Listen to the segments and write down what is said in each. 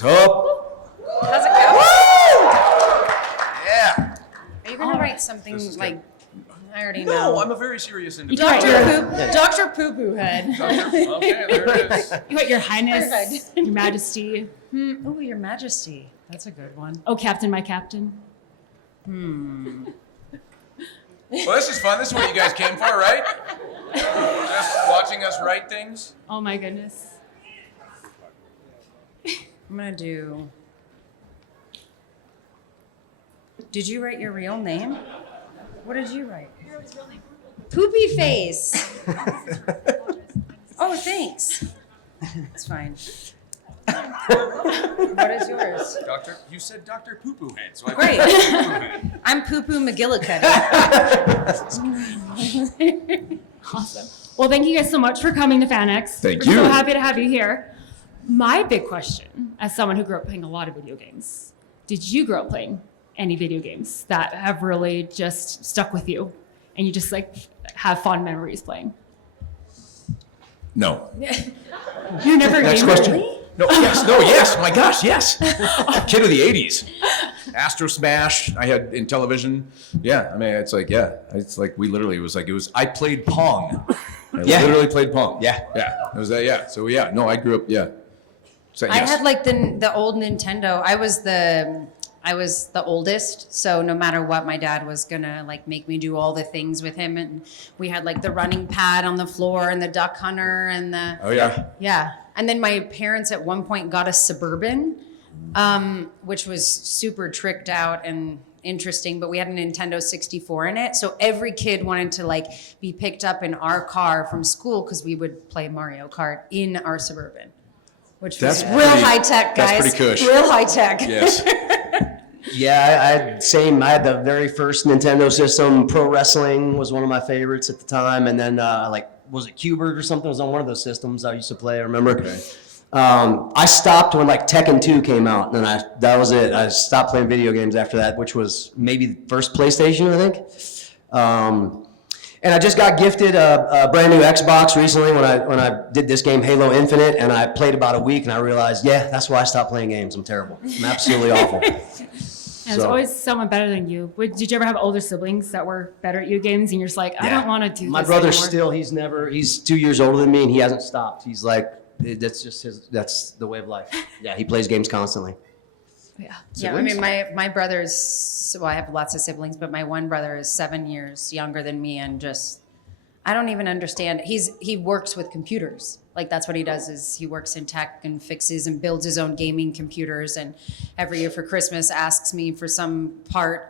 What's up? How's it go? Yeah. Are you gonna write something like? I already know. No, I'm a very serious individual. Dr. Poo Poo Head. Okay, there it is. You got Your Highness, Perfect. Your Majesty. Oh, Your Majesty. That's a good one. Oh, Captain, my Captain. Well, this is fun. This is what you guys came for, right? Just watching us write things. Oh my goodness. I'm gonna do. Did you write your real name? What did you write? Poopy face. Oh, thanks. It's fine. What is yours? Doctor, you said Dr. Poo Poo Head, so I Great. put Poo Poo Head. I'm Poo Poo McGillicuddy. Awesome. Well, thank you guys so much for coming to FanX. Thank We're you. so happy to have you here. My big question, as someone who grew up playing a lot of video games, did you grow up playing any video games that have really just stuck with you and you just like have fond memories playing? No. You never Next gamed? question. No, yes, no, yes. My gosh, yes. Kid of the 80s. Astro Smash, I had in television. Yeah, I mean, it's like, yeah. It's like, I played Pong. I literally played Pong. Yeah. Yeah. It was that, yeah. So, yeah, no, I grew up, yeah. So, I yes. had like the old Nintendo. I was the oldest, so no matter what, my dad was gonna like make me do all the things with him, and we had like the running pad on the floor and the duck hunter and the Oh, yeah. yeah. And then my parents at one point got a Suburban, which was super tricked out and interesting, but we had a Nintendo 64 in it. So every kid wanted to like be picked up in our car from school because we would play Mario Kart in our Suburban, which was That's real pretty- high tech, guys. that's pretty cush. Real high tech. Yes. Yeah, I had the very first Nintendo system. Pro Wrestling was one of my favorites at the time, and then was it Qbert or something? It was on one of those systems I used to play. I remember. Okay. I stopped when like Tekken 2 came out, and that was it. I stopped playing video games after that, which was maybe the first PlayStation, I think. And I just got gifted a brand new Xbox recently when I did this game Halo Infinite, and I played about a week, and I realized, yeah, that's why I stopped playing games. I'm terrible. I'm absolutely awful. And there's always someone better than you. Did you ever have older siblings that were better at you games and you're just like, I don't want to do My this brother anymore? still, he's 2 years older than me, and he hasn't stopped. He's like, that's just that's the way of life. Yeah, he plays games constantly. Yeah. Yeah, I mean, my brother's, well, I have lots of siblings, but my one brother is 7 years younger than me, and just, I don't even understand. He works with computers. Like, that's what he does, is he works in tech and fixes and builds his own gaming computers, and every year for Christmas asks me for some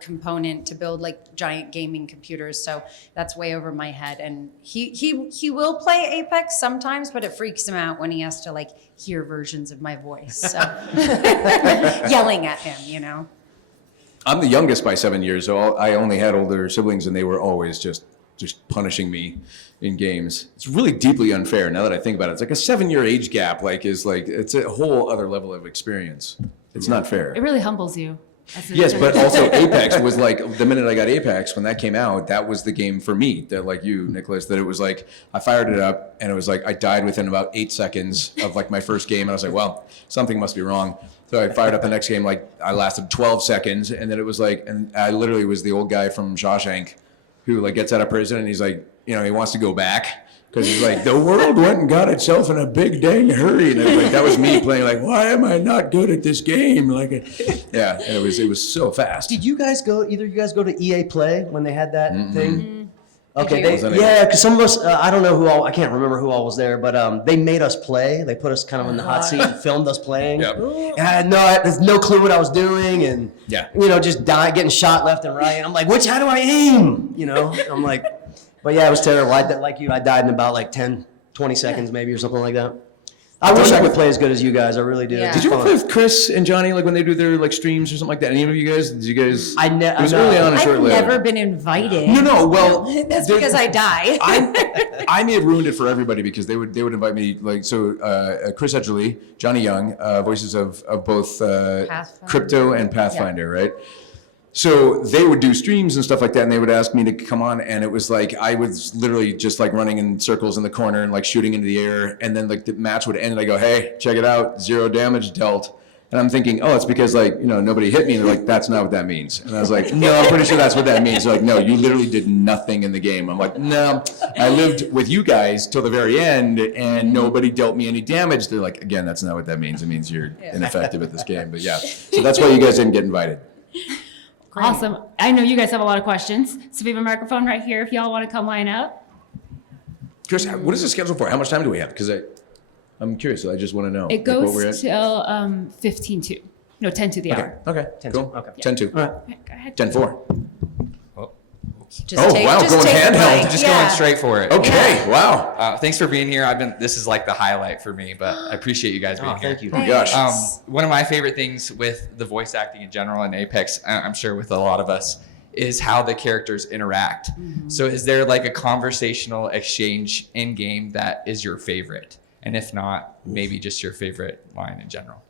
component to build like giant gaming computers. So that's way over my head. And he will play Apex sometimes, but it freaks him out when he has to like hear versions of my voice. So yelling at him, you know. I'm the youngest by 7 years, so I only had older siblings, and they were always just punishing me in games. It's really deeply unfair now that I think about it. It's like a 7-year age gap, it's a whole other level of experience. It's not fair. It really humbles you. Yes, but also Apex was like, the minute I got Apex, when that came out, that was the game for me, that like you, Nicholas, that it was like, I fired it up and it was like, I died within about 8 seconds of like my first game. And I was like, well, something must be wrong. So I fired up the next game, like I lasted 12 seconds. And then it was like, and I literally was the old guy from Shawshank who like gets out of prison and he's like, he wants to go back. Because he's like, the world went and got itself in a big dang hurry. And it was like, that was me playing like, why am I not good at this game? And it was so fast. Did either you guys go to EA Play when they had that thing? Okay, Did you? because some of us, I don't know who all, I can't remember who all was there, but they made us play. They put us kind of in the hot seat and filmed us playing. Yep. And I had no clue what I was doing, and just getting shot left and right. And I'm like, how do I aim? I'm like, but yeah, it was terrible. I died in about like 10, 20 seconds maybe or something like that. I wish I could play as good as you guys. I really do. Yeah. Did you ever play with Chris and Johnny like when they do their like streams or something like that? Any of you guys? Did you guys? It was early on and I've short-lived. never been invited. No. Well, That's because I die. I may have ruined it for everybody because they would invite me like Chris Edgerly, Johnny Young, voices of both Crypto and Pathfinder, right? So they would do streams and stuff like that, and they would ask me to come on, and it was like I was literally just like running in circles in the corner and like shooting into the air, and then like the match would end, and I go, "Hey, check it out, 0 damage dealt," And I'm thinking, oh, it's because nobody hit me. And they're like, that's not what that means. And I was like, no, I'm pretty sure that's what that means. They're like, no, you literally did nothing in the game. I'm like, no, I lived with you guys till the very end and nobody dealt me any damage. They're like, again, that's not what that means. It means you're ineffective at this game. But yeah, so that's why you guys didn't get invited. Awesome. I know you guys have a lot of questions. So we have a microphone right here if y'all want to come line up. Chris, what is the schedule for? How much time do we have? Because I'm curious. So I just want to know. It goes till 15 to. No, 10 to the hour. Okay. 10 Cool. Okay. 10 2. All right. Okay, go ahead. 10 4. Just Oh, take, wow, just going take the handheld. mic. Just Yeah. going straight for it. Okay. Wow. Thanks for being here. This is like the highlight for me, but I appreciate you guys being here. Thank you. Oh my gosh. One of my favorite things with the voice acting in general in Apex, I'm sure with a lot of us, is how the characters interact. So is there like a conversational exchange in game that is your favorite? And if not, maybe just your favorite line in general.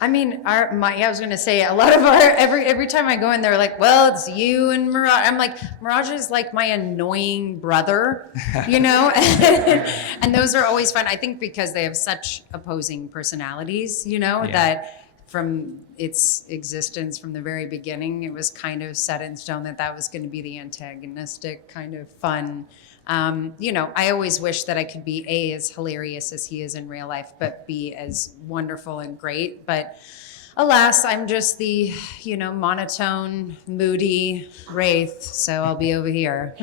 I mean, I was gonna say a lot of our every time I go in, they're like, "Well, it's you and Mirage." I'm like, Mirage is like my annoying brother, and those are always fun. I think because they have such opposing personalities, that from its existence from the very beginning, it was kind of set in stone that was going to be the antagonistic kind of fun. I always wish that I could be A, as hilarious as he is in real life, but B, as wonderful and great. But alas, I'm just the, monotone, moody Wraith, so I'll be over here.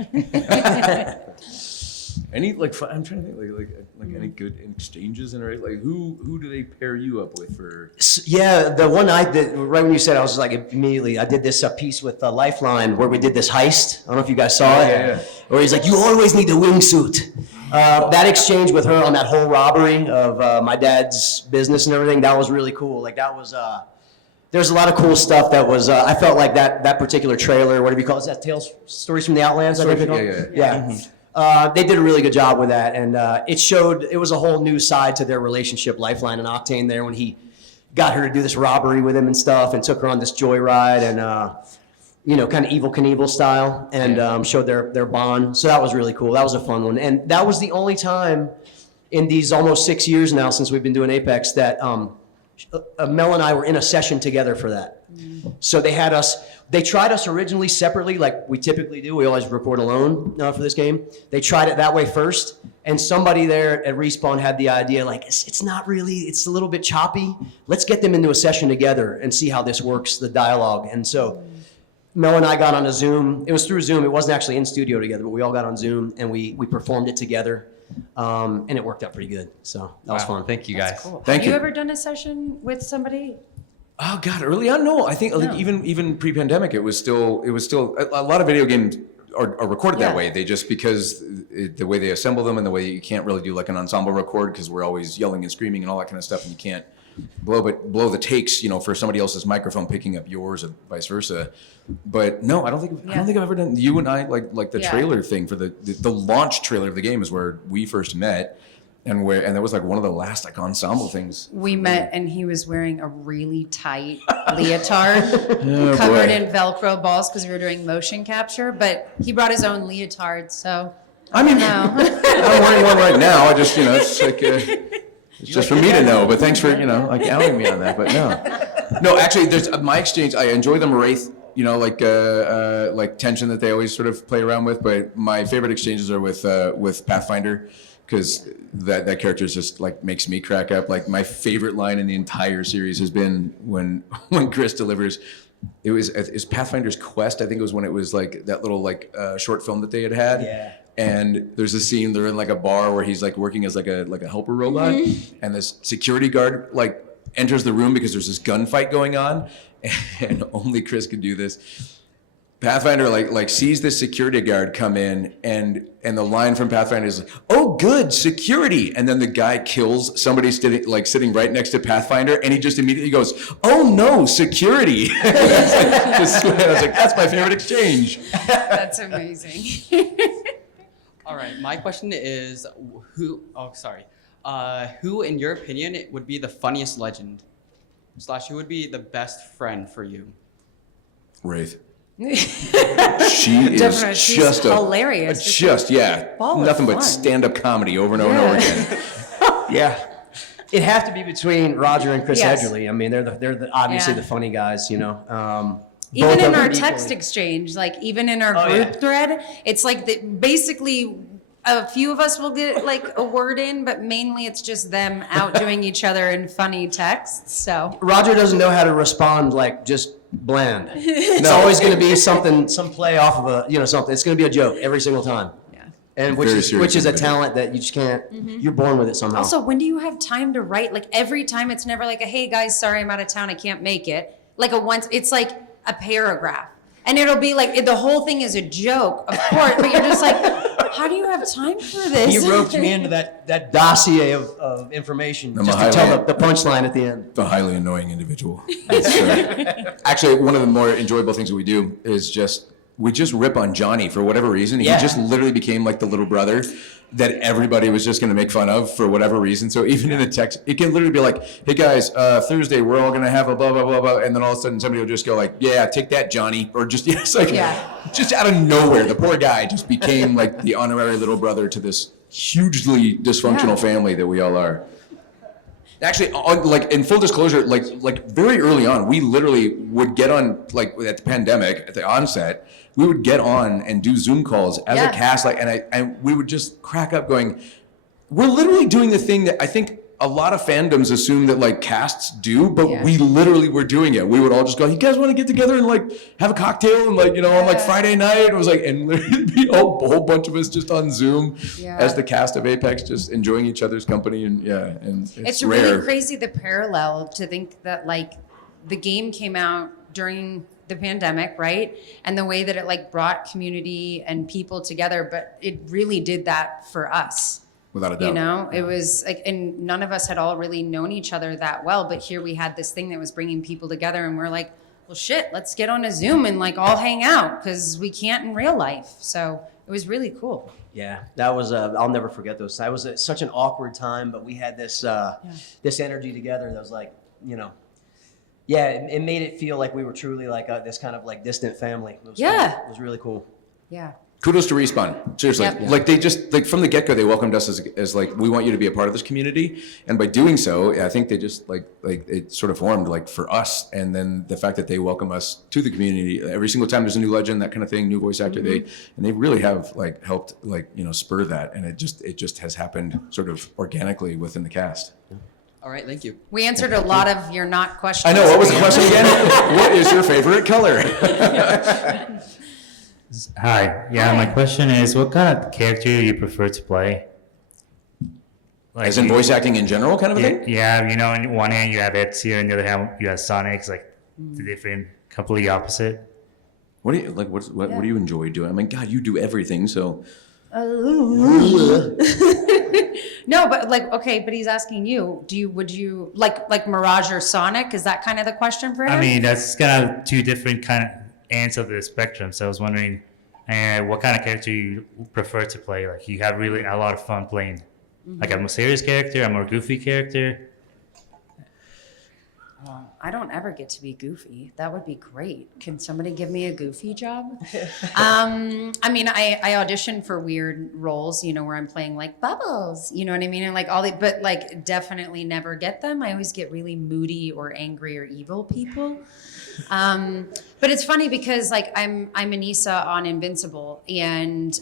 Any I'm trying to think like any good exchanges in it. Like who do they pair you up with for? Yeah, the one I did right when you said, I was like immediately. I did this piece with Lifeline where we did this heist. I don't know if you guys saw it. Yeah. Where he's like, "You always need a wingsuit." That exchange with her on that whole robbery of my dad's business and everything, that was really cool. Like that was. There's a lot of cool stuff that was. I felt like that particular trailer. Whatever you call it, is that Tales Stories from the Outlands? I think they call it? Yeah. They did a really good job with that, and it was a whole new side to their relationship, Lifeline and Octane there, when he got her to do this robbery with him and stuff and took her on this joyride and, kind of Evel Knievel style and showed their bond. So that was really cool. That was a fun one. And that was the only time in these almost 6 years now since we've been doing Apex that Mel and I were in a session together for that. So they tried us originally separately, like we typically do. We always record alone for this game. They tried it that way first, and somebody there at Respawn had the idea, like, it's not really, it's a little bit choppy. Let's get them into a session together and see how this works, the dialogue. And so Mel and I got on a Zoom. It was through Zoom. It wasn't actually in studio together, but we all got on Zoom, and we performed it together, and it worked out pretty good. So that was fun. Thank you guys. Cool. Thank Have you you. ever done a session with somebody? Oh God, early on, no. I think like, even pre-pandemic, it was still a lot of video games are recorded that way. They just because the way they assemble them and the way you can't really do like an ensemble record because we're always yelling and screaming and all that kind of stuff, and you can't blow the takes, for somebody else's microphone picking up yours or vice versa. But no, I don't think I've ever done. You and I like the trailer thing for the launch trailer of the game is where we first met. And that was like one of the last like ensemble things. We met and he was wearing a really tight leotard covered in Velcro balls because we were doing motion capture, but he brought his own leotard, so I mean, no. I'm wearing one right now. I just, it's like, it's just for me to know, but thanks for, like outing me on that, but no, actually there's my exchange. I enjoy the Wraith, like tension that they always sort of play around with, but my favorite exchanges are with Pathfinder. Because that character just like makes me crack up. Like my favorite line in the entire series has been when Chris delivers. It's Pathfinder's Quest. I think it was when it was like that little like short film that they had. Yeah. And there's a scene they're in like a bar where he's like working as like a helper robot, and this security guard like enters the room because there's this gunfight going on, and only Chris could do this. Pathfinder like sees the security guard come in and the line from Pathfinder is like, "Oh, good, security." And then the guy kills somebody sitting right next to Pathfinder, and he just immediately goes, "Oh no, security." I was like, that's my favorite exchange. That's amazing. All right, my question is who in your opinion would be the funniest legend? / who would be the best friend for you? Wraith. She is She's hilarious. Ball of fun. nothing but stand-up comedy over and over and over again. Yeah. It'd have to be between Roger and Chris Yes. Edgerly. I mean, they're obviously Yeah. the funny guys, you know. Even Both in of them our equally. text exchange, like even in our Oh, group yeah. thread, it's like basically a few of us will get like a word in, but mainly it's just them outdoing each other in funny texts. So Roger doesn't know how to respond like just bland. It's always going to be something, some play off of a, you know, something. It's going to be a joke every single time. yeah. And Very serious which is a individual. talent that you just can't. You're born with it somehow. Also, when do you have time to write? Like every time, it's never like a "Hey guys, sorry I'm out of town, I can't make it." Like a once, it's like a paragraph, and it'll be like the whole thing is a joke, of course. But you're just like, how do you have time for this? He roped me into that dossier of information I'm just a to tell highlight. the punchline at the end. A highly annoying individual. Actually, one of the more enjoyable things that we do is we just rip on Johnny for whatever reason. Yeah. He just literally became like the little brother that everybody was just going to make fun of for whatever reason. So even in a text, it can literally be like, "Hey guys, Thursday we're all going to have a blah blah blah blah," and then all of a sudden somebody will just go like, "Yeah, take that, Johnny," or just it's like just out of nowhere, the poor guy just became like the honorary little brother to this hugely dysfunctional family that we all are. Actually, like in full disclosure, like very early on, we literally would get on like at the pandemic at the onset, we would get on and do Zoom calls as a cast, like, and we would just crack up, going, "We're literally doing the thing that I think a lot of fandoms assume that like casts do, but we literally were doing it. We would all just go, "You guys want to get together and like have a cocktail and like, you know, on like Friday night?" It was like, and literally be a whole bunch of us just on Zoom as the cast of Apex, just enjoying each other's company, and and It's rare. really crazy, the parallel to think that like the game came out during the pandemic, right? And the way that it like brought community and people together, but it really did that for us. Without a doubt. You know, it was like, and none of us had all really known each other that well, but here we had this thing that was bringing people together, and we're like, well, shit, let's get on a Zoom and like all hang out because we can't in real life. So it was really cool. Yeah, that was. I'll never forget those. That was such an awkward time, but we had this this energy together. That was like, you know, yeah, it made it feel like we were truly like this kind of like distant family. It was fun. It was really cool. Yeah. Kudos to Respawn. Seriously. Yep. Like they just, like from the get-go, they welcomed us as like, we want you to be a part of this community. And by doing so, I think they just like it sort of formed like for us. And then the fact that they welcome us to the community every single time there's a new legend, that kind of thing, new voice actor, they really have like helped like, you know, spur that. And it just has happened sort of organically within the cast. All right, thank you. We answered a lot of your not questions. I know. What was the question again? What is your favorite color? Hi. Yeah, my question is, what kind of character do you prefer to play? Like As in you- voice acting in general kind of a Yeah, thing? yeah, you know, on one hand you have Ezio, on the other hand you have Sonic. It's like the different, completely opposite. What do you like? What do you enjoy doing? I mean, God, you do everything. So No, but like, okay, but he's asking you, would you like Mirage or Sonic? Is that kind of the question for him? I mean, that's kind of two different kind of ends of the spectrum. So I was wondering, what kind of character you prefer to play? Like you have really a lot of fun playing, like a more serious character, a more goofy character. I don't ever get to be goofy. That would be great. Can somebody give me a goofy job? I mean, I audition for weird roles, you know, where I'm playing like Bubbles, you know what I mean? And like but like definitely never get them. I always get really moody or angry or evil people. But it's funny because like I'm Anissa on Invincible, and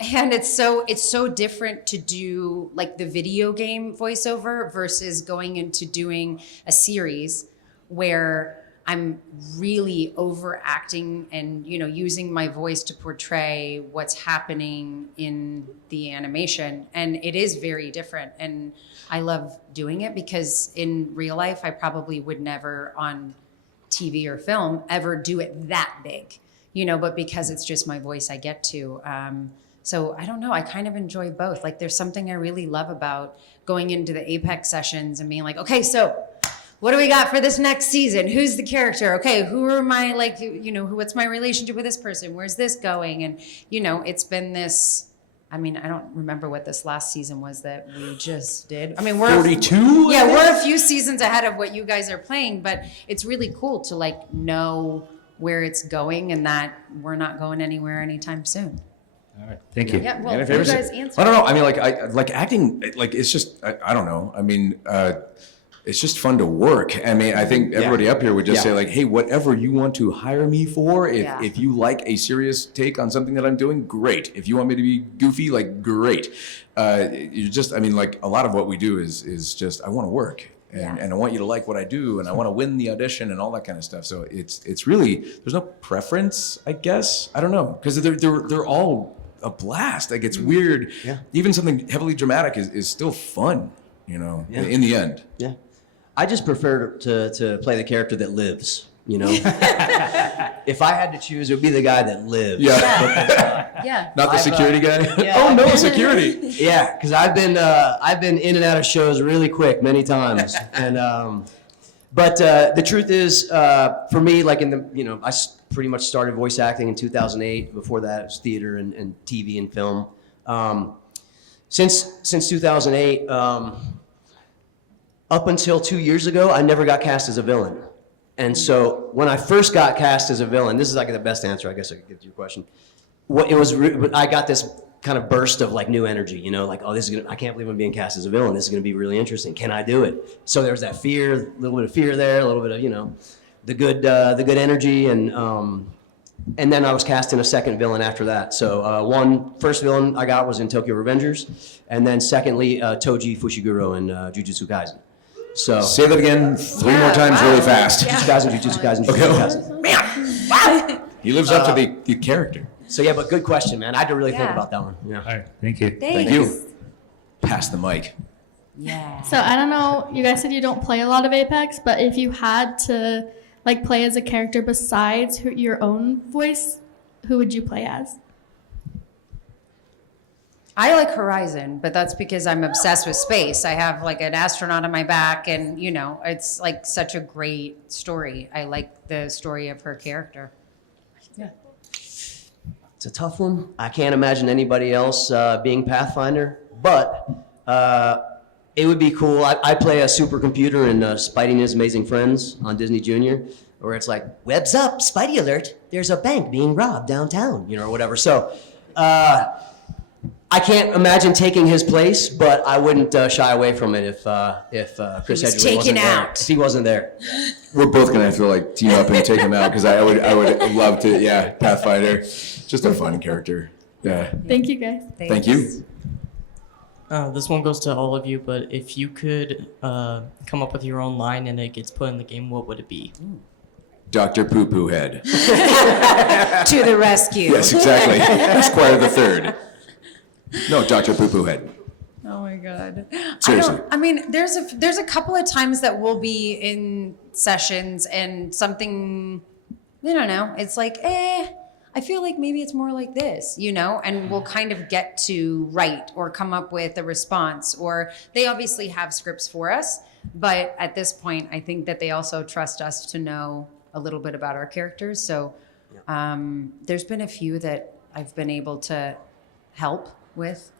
it's so different to do like the video game voiceover versus going into doing a series where I'm really overacting and, you know, using my voice to portray what's happening in the animation. And it is very different. And I love doing it because in real life, I probably would never on TV or film ever do it that big, you know, but because it's just my voice, I get to. So I don't know, I kind of enjoy both. Like there's something I really love about going into the Apex sessions and being like, okay, so what do we got for this next season? Who's the character? Okay, who are my, like, you know, what's my relationship with this person? Where's this going? And, you know, it's been this, I mean, I don't remember what this last season was that we just did. I mean, we're 42? Yeah, we're a few seasons ahead of what you guys are playing, but it's really cool to like know where it's going and that we're not going anywhere anytime soon. All right. Thank you. Yeah, well, And if you ever- guys answer. I don't know. I mean, like like acting. Like it's just I don't know. I mean, it's just fun to work. I mean, I think everybody up here would just say like, hey, whatever you want to hire me for. If you like a serious take on something that I'm doing, great. If you want me to be goofy, like great. You just, I mean, like a lot of what we do is just I want to work. And I want you to like what I do, and I want to win the audition and all that kind of stuff. So it's really, there's no preference, I guess. I don't know, because they're all a blast. Like it's weird. Yeah. Even something heavily dramatic is still fun, you know, in the end. Yeah. I just prefer to play the character that lives, you know? If I had to choose, it would be the guy that lives. Yeah. Yeah. Not the security guy. yeah. Oh no, security. Yeah, because I've been in and out of shows really quick many times, and but the truth is, for me, like I pretty much started voice acting in 2008. Before that, it was theater and TV and film. Since 2008, up until 2 years ago, I never got cast as a villain, and so when I first got cast as a villain, this is like the best answer I guess I could give to your question. I got this kind of burst of like new energy, you know, like, oh, I can't believe I'm being cast as a villain. This is going to be really interesting. Can I do it? So there was that fear, a little bit of fear there, a little bit of, you know, the good energy. And then I was cast in a second villain after that. So first villain I got was in Tokyo Revengers. And then secondly, Toji Fushiguro in Jujutsu Kaisen. So Say that again 3 more times really fast. Jujutsu Kaisen, Jujutsu Kaisen, Jujutsu Kaisen. He lives up to the character. So yeah, but good question, man. I had to really think Yeah. about that one. Yeah. All right. Thank you. Thank you. Pass the mic. Yeah. So I don't know, you guys said you don't play a lot of Apex, but if you had to like play as a character besides your own voice, who would you play as? I like Horizon, but that's because I'm obsessed with space. I have like an astronaut on my back, and you know, it's like such a great story. I like the story of her character. Yeah. It's a tough one. I can't imagine anybody else being Pathfinder, but it would be cool. I play a supercomputer in Spidey and His Amazing Friends on Disney Junior, where it's like, webs up, Spidey alert, there's a bank being robbed downtown, you know, or whatever. So I can't imagine taking his place, but I wouldn't shy away from it if Chris was Hedges taken wasn't there. out. If he wasn't there. We're both gonna have to like team up and take him out because I would love to. Yeah, Pathfinder, just a fun character. Yeah. Thank you guys. Thank you. This one goes to all of you, but if you could come up with your own line and it gets put in the game, what would it be? Dr. Poo Poo Head. To the rescue. Yes, exactly. Esquire the Third. No, Dr. Poo Poo Head. Oh my God. Seriously. I mean, there's a couple of times that we'll be in sessions and something, I don't know, it's like, I feel like maybe it's more like this, you know, and we'll kind of get to write or come up with a response, or they obviously have scripts for us, but at this point, I think that they also trust us to know a little bit about our characters. So there's been a few that I've been able to help with.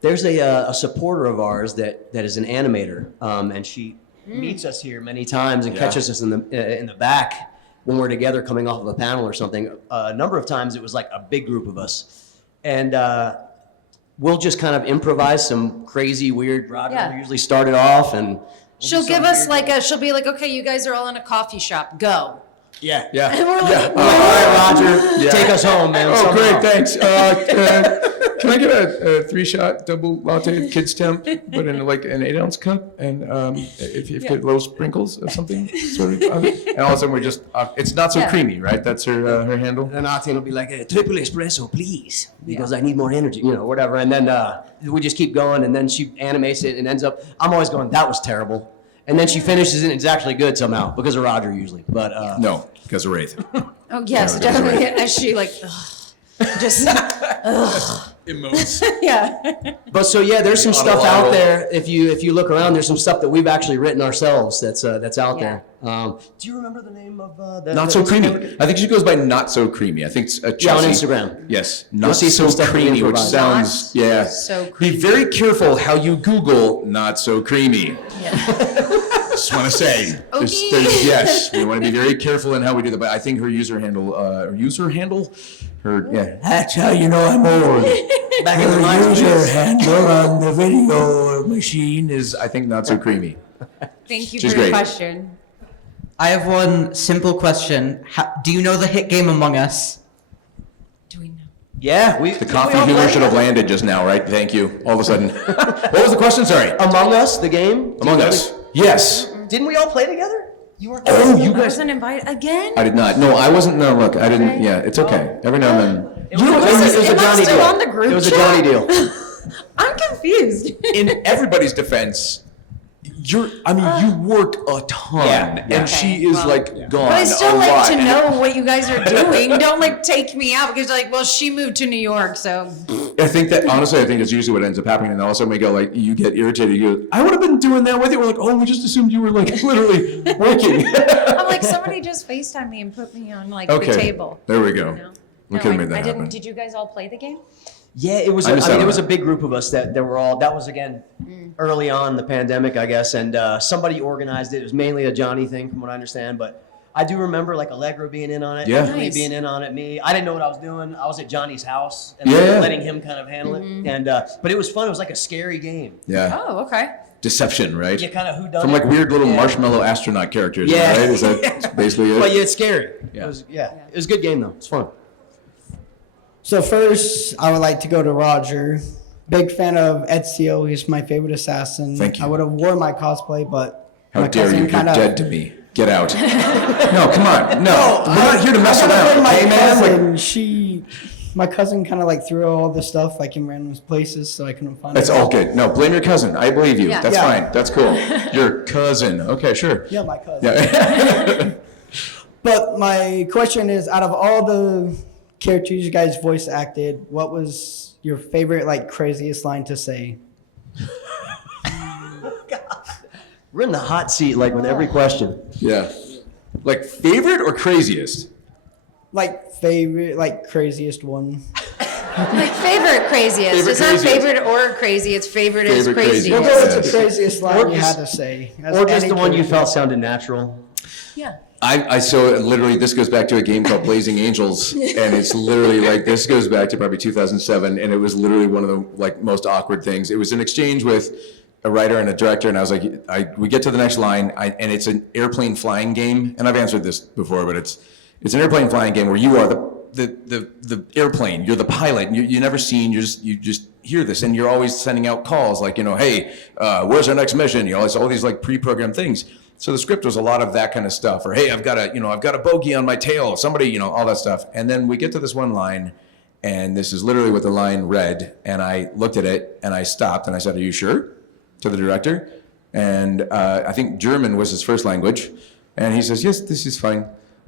There's a supporter of ours that is an animator, and she meets us here many times and catches us in the back when we're together coming off of a panel or something. A number of times it was like a big group of us, and we'll just kind of improvise some crazy, weird. Roger will usually start it off, and She'll give us like she'll be like, okay, you guys are all in a coffee shop, go. yeah. And we're like, All right, Roger, take us home, man. Oh, somehow. great, thanks. Can I get a 3-shot double latte kids temp, but in like an 8-ounce cup, and if you get little sprinkles of something, sort of, and all of a sudden we're just, it's not so creamy, right? That's her handle. And Octane will be like, triple espresso, please, because I need more energy, you know, whatever. And then we just keep going, and then she animates it and ends up, I'm always going, that was terrible. And then she finishes it and it's actually good somehow, because of Roger usually. But No, because of Wraith. oh yes, Yeah, definitely. right. As she like, just, Emotes. yeah. But so yeah, there's some On a stuff line out roll. there. If you look around, there's some stuff that we've actually written ourselves that's out Yeah. there. Do you remember the name of that? Not so creamy. I think she goes by Not So Creamy. I think it's Yeah, on Chelsea. Instagram. Yes, Not see some So stuff we Creamy, which improvise. sounds, Not yeah. So Be Creamy. very careful how you Google Not So Creamy. Just want to say, yes, we want to be very careful in how we do that. But I think her user handle, that's how you know I'm old. Back in the Her user MySpace. handle on the video machine is, I think, not so creamy. Thank you She's for your great. question. I have one simple question. Do you know the hit game Among Us? Do we know? Yeah, The coffee humor should have landed just now, right? Thank you. All of a sudden. What was the question? Sorry. Among Us, the game. Among Us. Yes. Didn't we all play together? You weren't. Oh, you I guys. wasn't invited again? I did not. No, I wasn't. No, look, I didn't. Yeah, it's okay. Every now and then. It was a Am I Johnny still deal. on the group It was a chat? Johnny deal. I'm confused. In everybody's defense, you work a ton, Yeah. and she is gone. But I still a like lot. to know what you guys are doing. Don't take me out because well, she moved to New York, so I think that honestly, I think it's usually what ends up happening, and all of a sudden we go you get irritated. You go, I would have been doing that with you. We're like, oh, we just assumed you were literally working. I'm like, somebody just FaceTime me and put me on Okay, the table. there we go. No, We could have made that I didn't. happen. Did you guys all play the game? Yeah, it was. I missed out It on was a that. big group of us that were all. That was again early on in the pandemic, I guess, and somebody organized it. It was mainly a Johnny thing, from what I understand. But I do remember Allegra being in on it, Yeah. Lee Nice. being in on it. Me, I didn't know what I was doing. I was at Johnny's house and Yeah. letting him kind of handle it. And but it was fun. It was like a scary game. Yeah, Oh, okay. deception, right? You kind of who done From it. weird little Yeah. marshmallow astronaut characters, Yeah. right? Is that basically it? But yeah, it's scary. Yeah. It was, it was a good game though. It's fun. So first, I would like to go to Roger. Big fan of Ezio. He's my favorite assassin. Thank you. I would have worn my cosplay, but How my dare cousin you? You're kinda- dead to me. Get out. No, come on. No, we're not here to mess I gotta around. blame my Okay, man? cousin. My cousin kind of threw all the stuff in random places, so I couldn't find That's it. all good. No, blame your cousin. I believe you. Yeah. That's Yeah. fine. That's cool. Your cousin. Okay, sure. Yeah, my cousin. Yeah. But my question is, out of all the characters you guys voice acted, what was your favorite, craziest line to say? We're in the hot seat with every question. Yeah. Like favorite or craziest? Favorite, craziest one. Favorite craziest. Favorite It's not craziest. favorite or crazy. It's favorite is Favorite craziest. We'll craziest. go with the craziest line Or you just- had to say. as Or just any the one you character. felt sounded natural. Yeah. I so literally this goes back to a game called Blazing Angels, and it's literally this goes back to probably 2007, and it was literally one of the most awkward things. It was an exchange with a writer and a director, and I was we get to the next line, and it's an airplane flying game, and I've answered this before, but it's an airplane flying game where you are the airplane, you're the pilot, and you never seen, you just hear this, and you're always sending out calls hey, where's our next mission? It's all these pre-programmed things. So the script was a lot of that kind of stuff, or hey, I've got a bogey on my tail, somebody, all that stuff. And then we get to this one line, and this is literally what the line read, and I looked at it, and I stopped, and I said, "Are you sure?" to the director, and I think German was his first language, and he says, "Yes, this is fine,"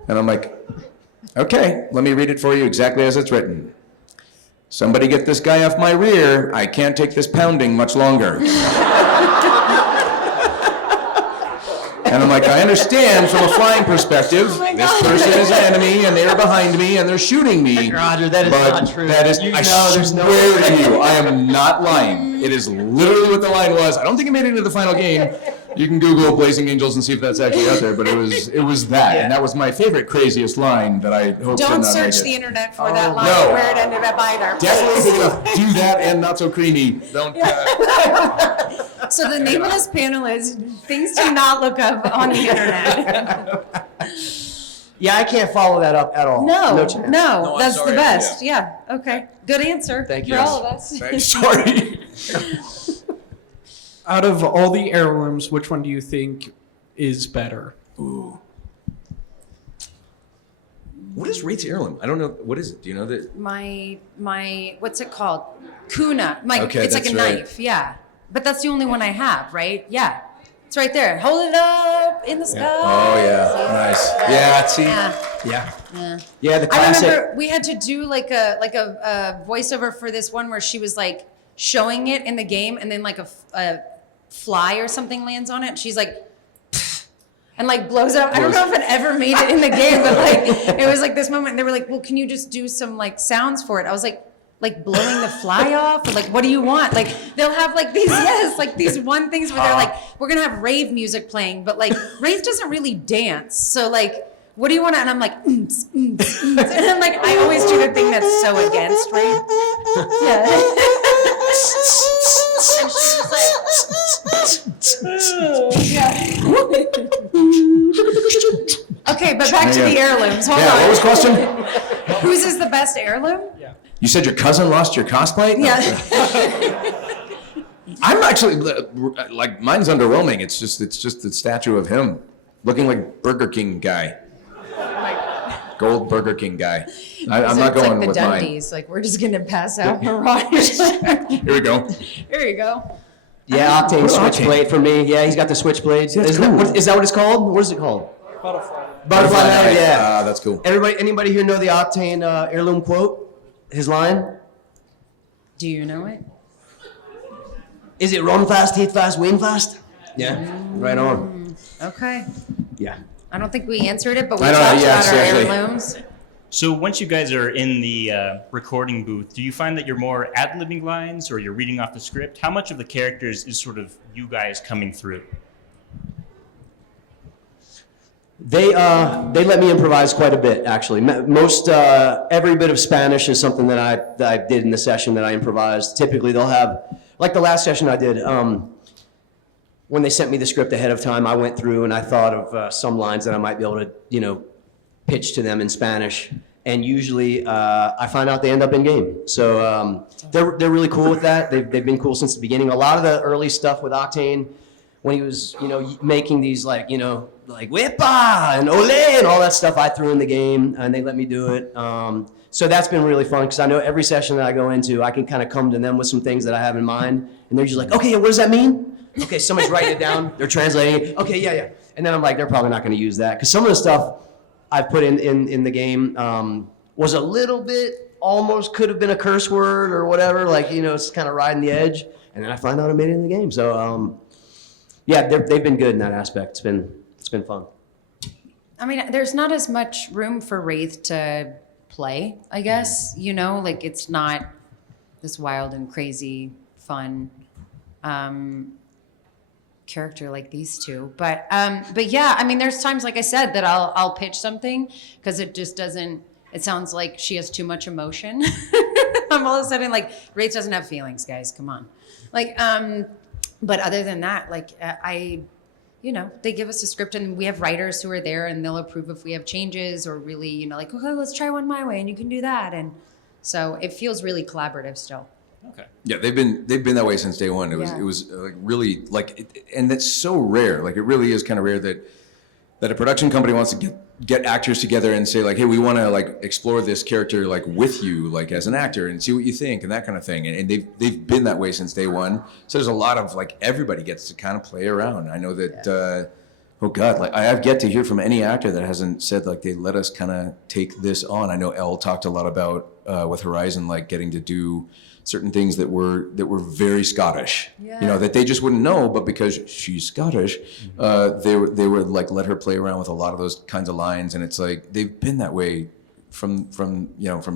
and I'm like, "Okay, let me read it for you exactly as it's written. Somebody get this guy off my rear. I can't take this pounding much longer." And I'm like, I understand from a flying perspective, this person is an enemy, and they're behind me, and they're shooting me. Roger, that is but not true. That is, You I know there's no swear way. to you, I am not lying. It is literally what the line was. I don't think it made it into the final game. You can Google Blazing Angels and see if that's actually out there, but it was that, and that was my favorite, craziest line that I hope Don't did not search make the it. internet for that line No. where it ended up either. Definitely gonna do that and not so creamy. Don't. So the name of this panel is things to not look up on the internet. Yeah, I can't follow that up at all. No, chance. no, I'm that's sorry, the best. Yeah. Okay. Good answer. Thank you. For all of us. Sorry. Out of all the heirlooms, which one do you think is better? Ooh. What is Rate's heirloom? I don't know. What is it? Do you know that? My what's it called? Kuna. Okay, it's like a that's right. knife. Yeah. But that's the only one I have, right? Yeah. It's right there. Hold it up in the sky. Oh yeah, nice. Yeah, see. Yeah. Yeah. Yeah. Yeah, the I classic. remember we had to do like a voiceover for this one where she was showing it in the game, and then a fly or something lands on it. And she's like, and blows it up. I don't know if it ever made it in the game, but it was this moment. And they were like, "Well, can you just do some sounds for it?" I was like, like blowing the fly off, or like what do you want? Like they'll have like these like these one things where they're like, we're gonna have rave music playing, but like Wraith doesn't really dance, so like what do you want? And I'm like, and I'm like, I always do the thing that's so against Wraith. Yeah. And she was like, yeah. Okay, but back to the heirlooms. Hold on. What was the question? Whose is the best heirloom? You said your cousin lost your cosplay? No. Yeah. I'm actually like mine's underwhelming. It's just the statue of him looking like Burger King guy. Gold Burger King guy. I'm not going like with the mine. Dundies. Like we're just gonna pass out mirage. Here we go. Here you go. Yeah, Octane What Switchblade for me. Yeah, he's got the Switchblades. That's Is cool. that what it's called? What is it called? Butterfly. Butterfly Knife, yeah. That's cool. Anybody here know the Octane heirloom quote? His line? Do you know it? Is it run fast, hit fast, win fast? Yeah, right on. Okay. Yeah. I don't think we answered it, but we I don't know, talked yeah, about our exactly. heirlooms. So once you guys are in the recording booth, do you find that you're more ad-libbing lines or you're reading off the script? How much of the characters is sort of you guys coming through? They let me improvise quite a bit, actually. Most every bit of Spanish is something that I did in the session that I improvised. Typically, they'll have, like the last session I did, when they sent me the script ahead of time, I went through and I thought of some lines that I might be able to, pitch to them in Spanish. And usually, I find out they end up in game. So they're really cool with that. They've been cool since the beginning. A lot of the early stuff with Octane, when he was, making these like whippa and ole and all that stuff, I threw in the game and they let me do it. So that's been really fun because I know every session that I go into, I can kind of come to them with some things that I have in mind, and they're just like, okay, what does that mean? Okay, somebody's writing it down, they're translating it. Okay, yeah. And then I'm like, they're probably not going to use that because some of the stuff I've put in the game was a little bit, almost could have been a curse word or whatever, like, it's kind of riding the edge, and then I find out I made it in the game. So, yeah, they've been good in that aspect. It's been fun. I mean, there's not as much room for Wraith to play, I guess. Like it's not this wild and crazy, fun character like these two. But yeah, I mean, there's times, like I said, that I'll pitch something because it just doesn't. It sounds like she has too much emotion. I'm all of a sudden like, Wraith doesn't have feelings, guys. Come on, like. But other than that, like they give us a script and we have writers who are there and they'll approve if we have changes or really, like, okay, let's try one my way and you can do that. And so it feels really collaborative still. Okay. Yeah, they've been that way since day one. It was like really like, and that's so rare. Like it really is kind of rare that a production company wants to get actors together and say like, hey, we want to like explore this character like with you, like as an actor, and see what you think and that kind of thing. And they've been that way since day one. So there's a lot of like everybody gets to kind of play around. I know that. Oh God, like I have yet to hear from any actor that hasn't said like they let us kind of take this on. I know Elle talked a lot about with Horizon, like getting to do certain things that were very Scottish, that they just wouldn't know, but because she's Scottish, they would like let her play around with a lot of those kinds of lines, and it's like they've been that way from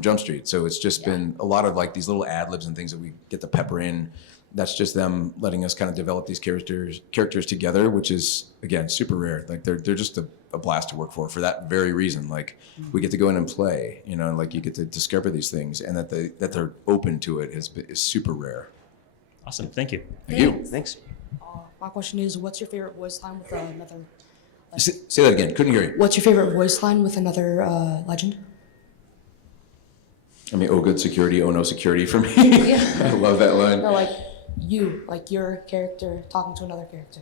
Jump Street. So it's just been a lot of like these little ad libs and things that we get to pepper in. That's just them letting us kind of develop these characters together, which is again super rare. Like they're just a blast to work for that very reason. Like we get to go in and play, and like you get to discover these things, and that they're open to it is super rare. Awesome, thank you. Thank you. Thanks. My question is, what's your favorite voice line with another? Say that again. Couldn't hear you. What's your favorite voice line with another legend? I mean, oh good security, oh no security for me. Yeah. I love that line. No, like your character talking to another character.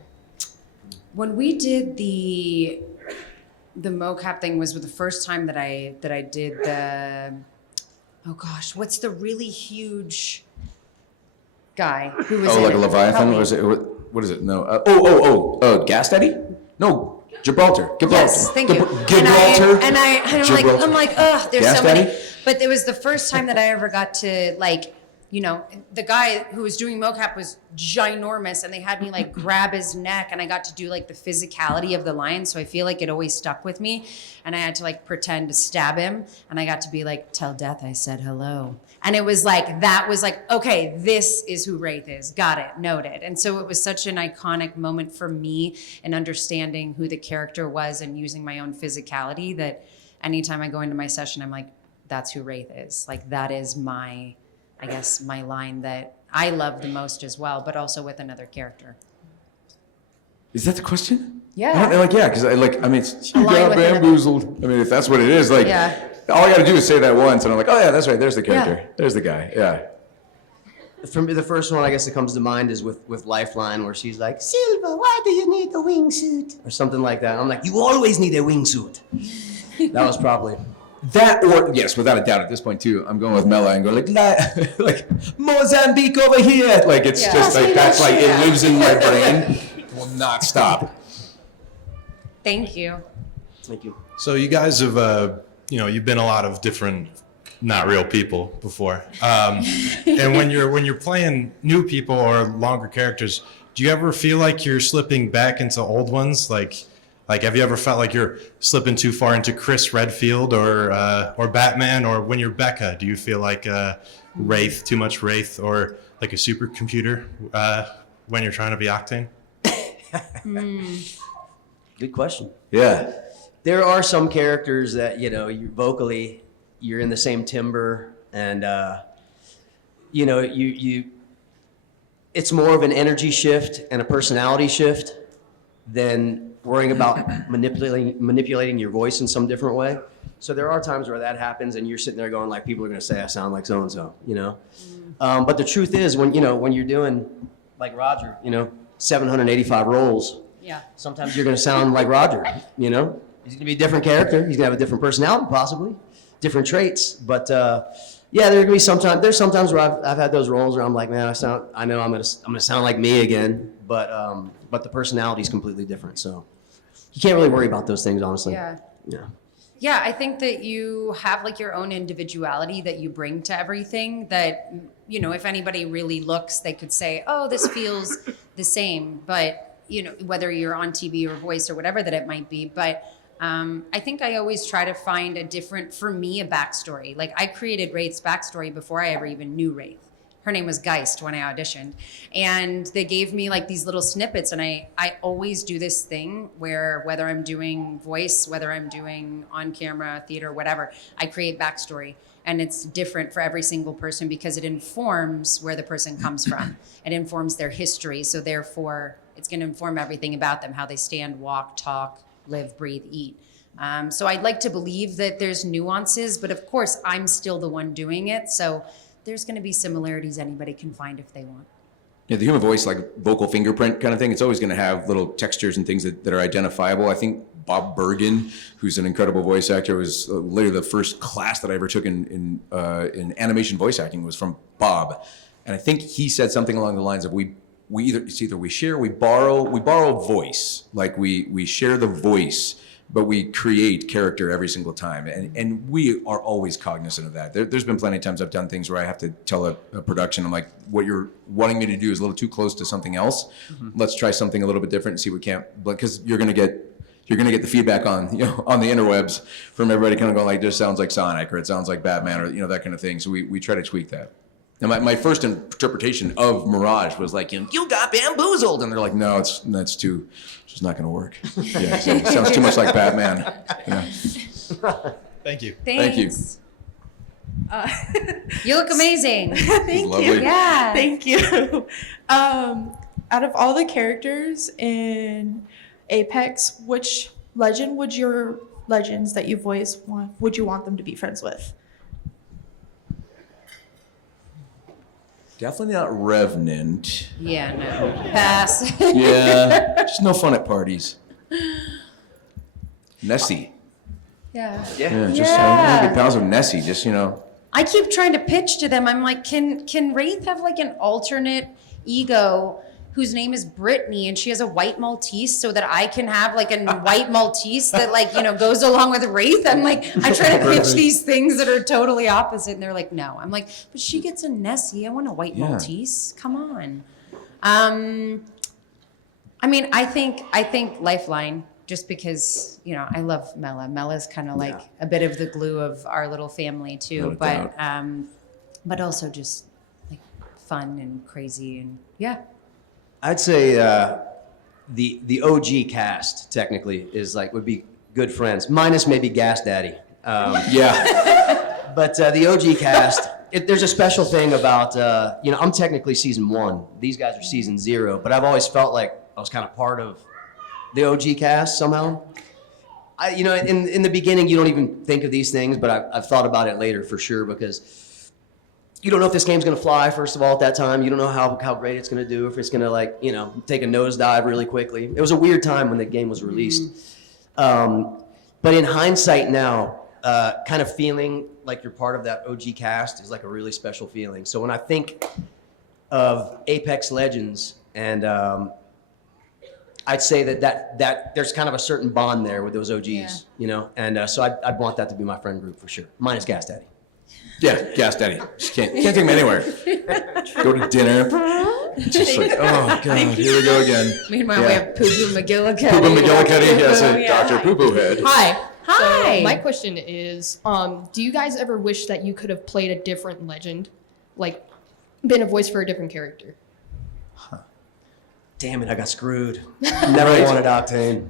When we did the mocap thing was the first time that I did the, oh gosh, what's the really huge guy who was in like it? a Leviathan? Help me. Was it? What is it? No. Gas Daddy? No, Gibraltar. Yes, thank you. Gibraltar. And I'm like, ugh, there's Gas so many. Daddy? But it was the first time that I ever got to like you know, the guy who was doing mocap was ginormous, and they had me like grab his neck, and I got to do like the physicality of the lion. So I feel like it always stuck with me, and I had to like pretend to stab him, and I got to be like, tell death I said hello. And it was like, that was like, okay, this is who Wraith is. Got it, noted. And so it was such an iconic moment for me in understanding who the character was and using my own physicality, that anytime I go into my session, I'm like, that's who Wraith is. Like, that is my, I guess, my line that I love the most as well, but also with another character. Is that the question? Yeah. Because I mean, you Align got with another- bamboozled. I mean, if that's what it is, like, Yeah. all I got to do is say that once, and I'm like, oh yeah, that's right. There's the character. There's the guy. Yeah. For me, the first one I guess that comes to mind is with Lifeline, where she's like, Silva, why do you need a wingsuit? Or something like that. I'm like, you always need a wingsuit. That was probably. That, or yes, without a doubt, at this point too, I'm going with Mela and go like like Mozambique over here. Like it's just like that's like it lives in my brain. It will not stop. Thank you. Thank you. So you guys have, you've been a lot of different, not real people before. And when you're playing new people or longer characters, do you ever feel like you're slipping back into old ones? Like, have you ever felt like you're slipping too far into Chris Redfield or Batman? Or when you're Becca, do you feel like Wraith, too much Wraith, or like a supercomputer when you're trying to be Octane? Good question. Yeah. There are some characters that, you vocally, you're in the same timbre, and, it's more of an energy shift and a personality shift than worrying about manipulating your voice in some different way. So there are times where that happens, and you're sitting there going like, people are going to say I sound like so and so, But the truth is, when you're doing like Roger, 785 roles. Yeah. Sometimes you're going to sound like Roger. He's going to be a different character. He's going to have a different personality, possibly different traits. But there's going to be sometimes where I've had those roles where I'm like, man, I know I'm going to sound like me again, but the personality is completely different. So you can't really worry about those things, honestly. Yeah. Yeah. Yeah, I think that you have like your own individuality that you bring to everything that, if anybody really looks, they could say, oh, this feels the same. But, whether you're on TV or voice or whatever that it might be. But I think I always try to find a backstory. Like I created Wraith's backstory before I ever even knew Wraith. Her name was Geist when I auditioned. And they gave me like these little snippets. And I always do this thing where whether I'm doing voice, whether I'm doing on camera, theater, whatever, I create backstory. And it's different for every single person because it informs where the person comes from. It informs their history. So therefore, it's going to inform everything about them, how they stand, walk, talk, live, breathe, eat. So I'd like to believe that there's nuances, but of course, I'm still the one doing it. So there's going to be similarities anybody can find if they want. Yeah, the human voice, like vocal fingerprint kind of thing, it's always going to have little textures and things that are identifiable. I think Bob Bergen, who's an incredible voice actor, was literally the first class that I ever took in animation voice acting was from Bob. And I think he said something along the lines of we borrow voice, like we share the voice, but we create character every single time. And we are always cognizant of that. There's been plenty of times I've done things where I have to tell a production, I'm like, what you're wanting me to do is a little too close to something else. Mm-hmm. Let's try something a little bit different and see what can't, because you're gonna get the feedback on the interwebs from everybody kind of going like, this sounds like Sonic, or it sounds like Batman, or that kind of thing. So we try to tweak that. And my first interpretation of Mirage was like, you got bamboozled. And they're like, no, it's just not going to work. Yeah, so it sounds too much like Batman. Yeah. Thank you. Thanks. You look amazing. Thank Lovely. you. Yeah. Thank you. Out of all the characters in Apex, which legend would your legends that you voice would you want them to be friends with? Definitely not Revenant. Yeah, no. Pass. Yeah, just no fun at parties. Nessie. Yeah. Yeah, just I get pals with Nessie, just, I keep trying to pitch to them. I'm like, can Wraith have like an alternate ego whose name is Brittany, and she has a white Maltese so that I can have like a white Maltese that like, you know, goes along with Wraith. I'm like, I try to pitch these things that are totally opposite, and they're like, no. I'm like, but she gets a Nessie. I want a white Maltese. Come on. I mean, I think Lifeline, just because, you know, I love Mela. Mela's kind of like a bit of the glue of our little family too, but also just like fun and crazy and I'd say the OG cast technically is like would be good friends, minus maybe Gas Daddy. But the OG cast, there's a special thing about you know, I'm technically season 1. These guys are season 0, but I've always felt like I was kind of part of the OG cast somehow. You know, in the beginning, you don't even think of these things, but I've thought about it later for sure, because you don't know if this game's going to fly, first of all, at that time. You don't know how great it's going to do, if it's going to, like, you know, take a nosedive really quickly. It was a weird time when the game was released. But in hindsight now, kind of feeling like you're part of that OG cast is like a really special feeling. So when I think of Apex Legends, and I'd say that there's kind of a certain bond there with those OGs, you know? And so I'd want that to be my friend group for sure, minus Gas Daddy. Yeah, Gas Daddy. Just can't take him anywhere. Go to dinner. Just like, oh God, here we go again. Meanwhile, we have Poo Poo McGillicuddy. Poo Poo McGillicuddy, yes, Dr. Poo Poo Head. Hi. Hi. So my question is, do you guys ever wish that you could have played a different legend? Like, been a voice for a different character? Damn it, I got screwed. Never wanted Octane.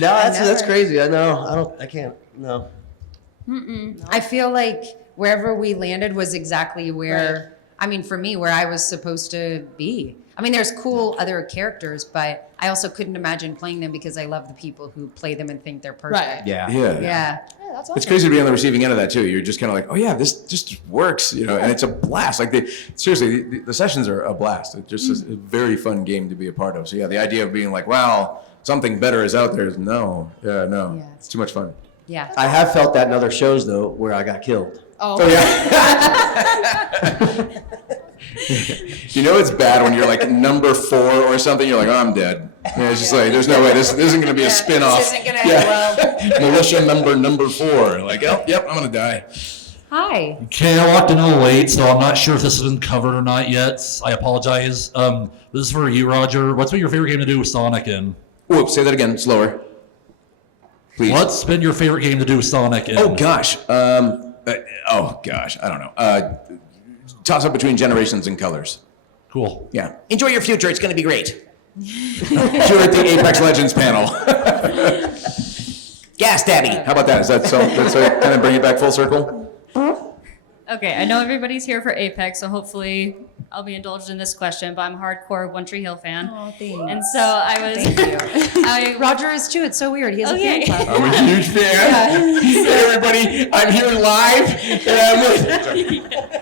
No, that's crazy. I can't, no. I feel like wherever we landed was exactly where, I mean, for me, where I was supposed to be. I mean, there's cool other characters, but I also couldn't imagine playing them because I love the people who play them and think they're perfect. Right. Yeah. That's awesome. It's crazy to be on the receiving end of that too. You're just kind of like, oh yeah, this just works, you know, and it's a blast. Like seriously, the sessions are a blast. It's just a very fun game to be a part of. So yeah, the idea of being like, wow, something better is out there is it's too much fun. Yeah. I have felt that in other shows though, where I got killed. Oh yeah. You know it's bad when you're like number 4 or something. You're like, oh, I'm dead. Yeah, it's just like, there's no way. This isn't going to be a spin-off. This isn't going to end well. Militia member number 4. Like, oh, yep, I'm going to die. Hi. Okay, I walked in a little late, so I'm not sure if this has been covered or not yet. I apologize. This is for you, Roger. What's been your favorite game to do with Sonic in? Whoa, say that again, slower. Please. What's been your favorite game to do with Sonic in? Oh, gosh. I don't know. Toss up between Generations and Colors. Cool. Yeah. Enjoy your future. It's going to be great. You're at the Apex Legends panel. Gas Daddy. How about that? Is that so? That's kind of bring it back full circle? Okay, I know everybody's here for Apex, so hopefully I'll be indulged in this question, but I'm a hardcore One Tree Hill fan. Oh, thanks. And so I was... Thank you. Roger is too. It's so weird. He has a fan club. I'm a huge fan. Hey, everybody, I'm here live, and I'm with...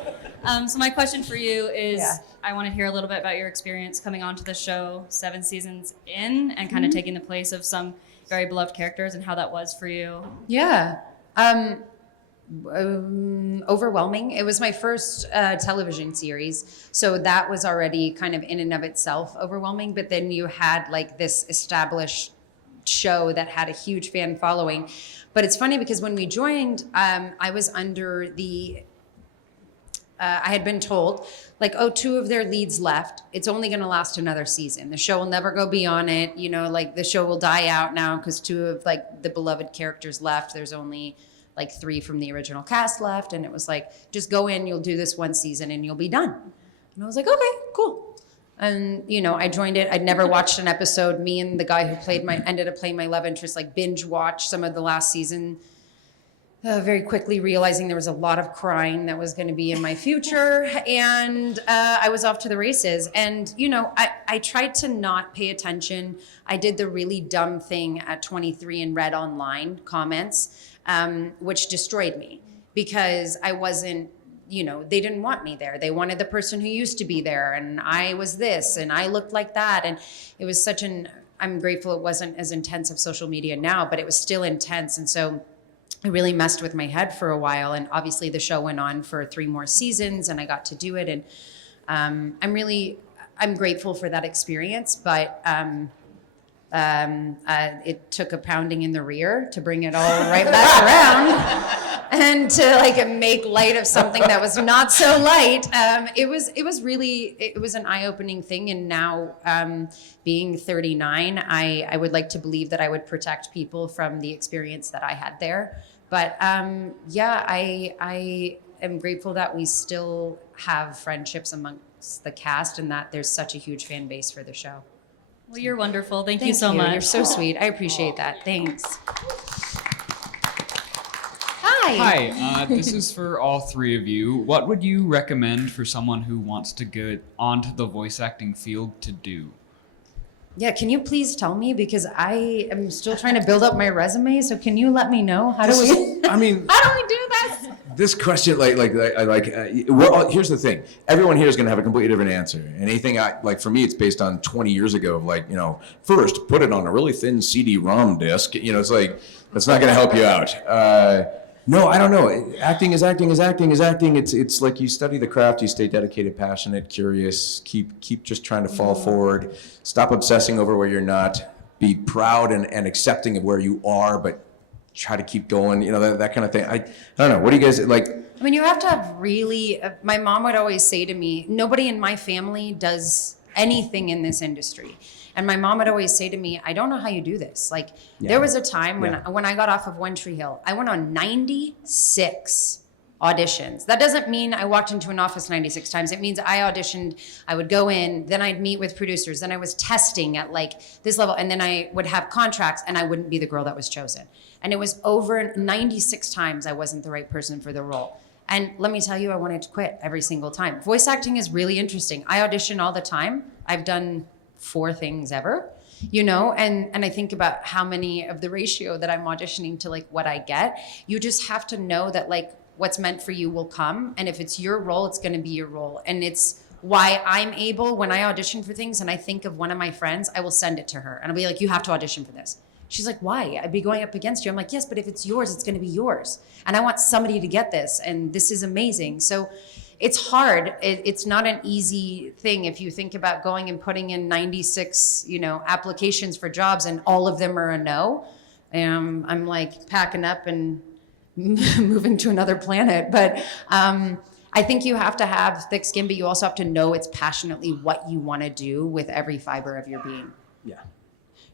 So my question for you is, I want to hear a little bit about your experience coming onto the show 7 seasons in and kind of taking the place of some very beloved characters and how that was for you. Yeah. Overwhelming. It was my first television series, so that was already kind of in and of itself overwhelming, but then you had like this established show that had a huge fan following. But it's funny because when we joined, I was under the I had been told, like, oh, 2 of their leads left. It's only going to last another season. The show will never go beyond it. You know, like the show will die out now because 2 of like the beloved characters left. There's only like 3 from the original cast left. And it was like, just go in, you'll do this 1 season and you'll be done. And I was like, okay, cool. And, you know, I joined it. I'd never watched an episode. Me and the guy who ended up playing my love interest, like binge watched some of the last season. Very quickly realizing there was a lot of crying that was going to be in my future. And I was off to the races. And, you know, I tried to not pay attention. I did the really dumb thing at 23 and read online comments, which destroyed me because I wasn't, you know, they didn't want me there. They wanted the person who used to be there. And I was this and I looked like that. And it was I'm grateful it wasn't as intense of social media now, but it was still intense. And so it really messed with my head for a while. And obviously the show went on for 3 more seasons and I got to do it. And I'm really I'm grateful for that experience, but it took a pounding in the rear to bring it all right back around. And to like make light of something that was not so light, it was really an eye-opening thing. And now, being 39, I would like to believe that I would protect people from the experience that I had there. But yeah, I am grateful that we still have friendships amongst the cast, and that there's such a huge fan base for the show. Well, you're wonderful. Thank you so much. You're so sweet. I appreciate that. Thanks. Hi. Hi, this is for all three of you. What would you recommend for someone who wants to get onto the voice acting field to do? Yeah, can you please tell me, because I am still trying to build up my resume. So can you let me know how do we do this? This question, well, here's the thing. Everyone here is going to have a completely different answer. And anything for me, it's based on 20 years ago of first put it on a really thin CD-ROM disc. It's like, that's not going to help you out. No, I don't know. Acting is acting is acting is acting. It's like you study the craft, you stay dedicated, passionate, curious, keep just trying to fall forward, stop obsessing over where you're not, be proud and accepting of where you are, but try to keep going, that kind of thing. I don't know. What do you guys like? I mean, you have to have really, my mom would always say to me, nobody in my family does anything in this industry. And my mom would always say to me, I don't know how you do this. There was a time when I got off of One Tree Hill, I went on 96 auditions. That doesn't mean I walked into an office 96 times. It means I auditioned, I would go in, then I'd meet with producers, then I was testing at this level, and then I would have contracts, and I wouldn't be the girl that was chosen. And it was over 96 times I wasn't the right person for the role. And let me tell you, I wanted to quit every single time. Voice acting is really interesting. I audition all the time. I've done 4 things ever, and I think about how many of the ratio that I'm auditioning to what I get. You just have to know that what's meant for you will come. And if it's your role, it's going to be your role. And it's why I'm able, when I audition for things and I think of one of my friends, I will send it to her and I'll be like, you have to audition for this. She's like, why? I'd be going up against you. I'm like, yes, but if it's yours, it's going to be yours. And I want somebody to get this. And this is amazing. So it's hard. It's not an easy thing. If you think about going and putting in 96, applications for jobs and all of them are a no, I'm like packing up and moving to another planet. But I think you have to have thick skin, but you also have to know it's passionately what you want to do with every fiber of your being.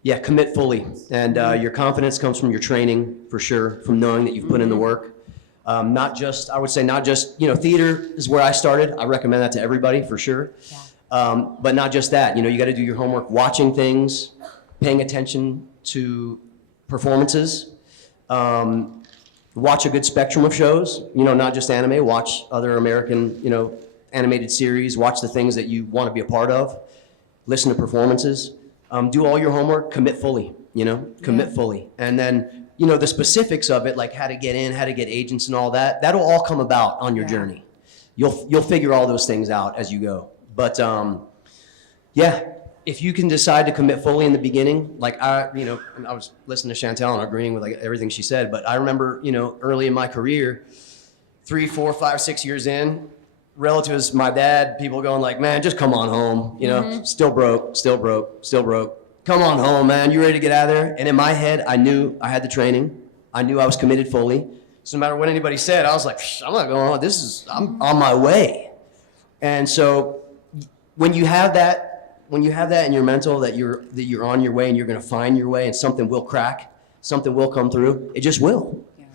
Yeah, commit fully. And your confidence comes from your training, for sure, from knowing that you've put in the work. Not just theater is where I started. I recommend that to everybody, for sure. Yeah. But not just that, you got to do your homework, watching things, paying attention to performances, watch a good spectrum of shows, not just anime, watch other American, animated series, watch the things that you want to be a part of, listen to performances. Do all your homework, commit fully, commit fully. And then, the specifics of it, like how to get in, how to get agents and all that, that'll all come about on your journey. You'll figure all those things out as you go. But if you can decide to commit fully in the beginning, I was listening to Shantel and agreeing with everything she said, but I remember, early in my career, 3, 4, 5, 6 years in, relatives, my dad, people going man, just come on home, still broke. Come on home, man, you ready to get out of there? And in my head, I knew I had the training. I knew I was committed fully. So no matter what anybody said, I was like, I'm not going on, I'm on my way. And so when you have that in your mental, that you're on your way and you're gonna find your way and something will crack, something will come through, it just will. Yeah.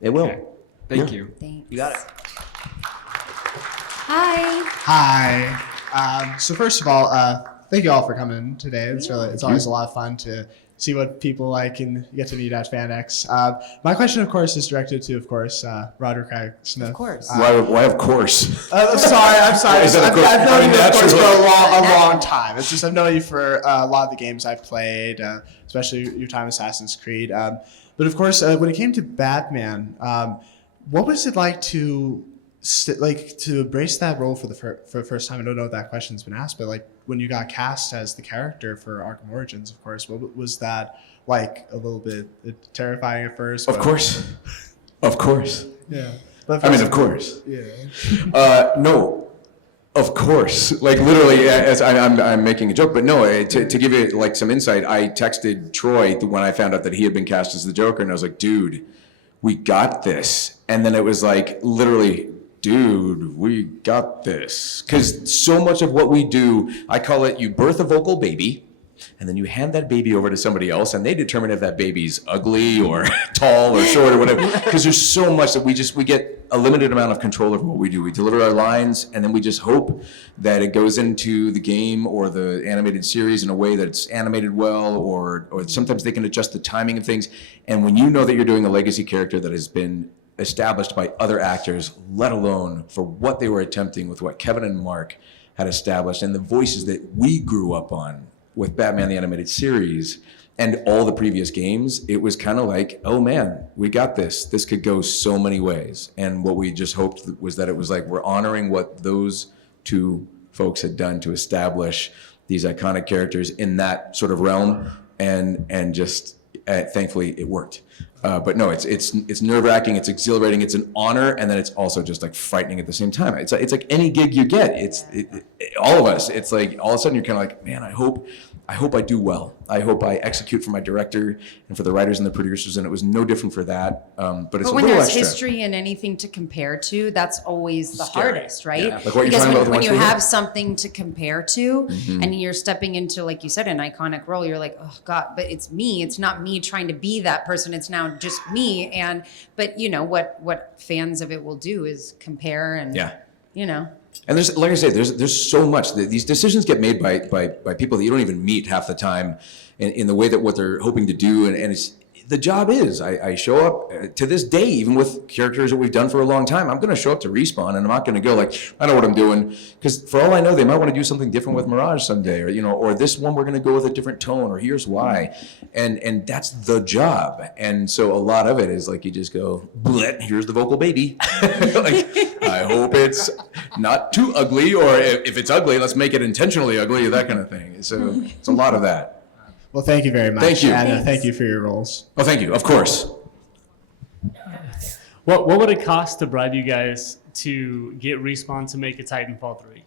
It will. Okay. Thank you. Thanks. You got it. Hi. Hi. So first of all, thank you all for coming today. It's always a lot of fun to see what people like and get to meet at FanX. My question, of course, is directed to, Roger Craig Smith. Of course. Why of course? I'm sorry. Is that I've known you, of course, for naturally? a long time. It's just I've known you for a lot of the games I've played, especially your time in Assassin's Creed. But of course, when it came to Batman, what was it like to embrace that role for the first time? I don't know if that question's been asked, but when you got cast as the character for Arkham Origins, of course, what was that like? A little bit terrifying at first. Of course. Yeah. But of course. Yeah. No. Of course, like literally, as I'm making a joke, but no. To give you like some insight, I texted Troy when I found out that he had been cast as the Joker, and I was like, "Dude, we got this." And then it was like literally, "Dude, we got this," because so much of what we do, I call it, you birth a vocal baby, and then you hand that baby over to somebody else, and they determine if that baby's ugly or tall or short or whatever. Because there's so much that we get a limited amount of control over what we do. We deliver our lines, and then we just hope that it goes into the game or the animated series in a way that it's animated well, or sometimes they can adjust the timing of things. And when you know that you're doing a legacy character that has been established by other actors, let alone for what they were attempting with what Kevin and Mark had established, and the voices that we grew up on with Batman the Animated Series and all the previous games, it was kind of like, oh man, we got this. This could go so many ways. And what we just hoped was that it was like, we're honoring what those two folks had done to establish these iconic characters in that sort of realm, and just thankfully it worked. But no, it's nerve-wracking, it's exhilarating, it's an honor, and then it's also just like frightening at the same time. It's like any gig you get. All of us. It's like all of a sudden you're kind of like, man, I hope I do well. I hope I execute for my director and for the writers and the producers, and it was no different for that. But it's when a little there's extra. history and anything to compare to, that's always the Scary. hardest, right? Yeah. Like what you're Because talking about with when Once you We Live. have something to compare to, Mhm. and you're stepping into, like you said, an iconic role, you're like, oh God, but it's me. It's not me trying to be that person. It's now just me. But you know what fans of it will do is compare and you know. And there's, like I said, there's so much. These decisions get made by people that you don't even meet half the time, in the way that what they're hoping to do, and it's the job is. I show up to this day, even with characters that we've done for a long time. I'm going to show up to Respawn, and I'm not going to go like, I know what I'm doing, because for all I know, they might want to do something different with Mirage someday, or this one we're going to go with a different tone, or here's why, and that's the job. And so a lot of it is like you just go, bleh, here's the vocal baby. Like, I hope it's not too ugly, or if it's ugly, let's make it intentionally ugly, that kind of thing. So it's a lot of that. Well, thank you very much. Thank you. And thank you for your roles. Oh, thank you. Of course. What would it cost to bribe you guys to get Respawn to make a Titanfall 3?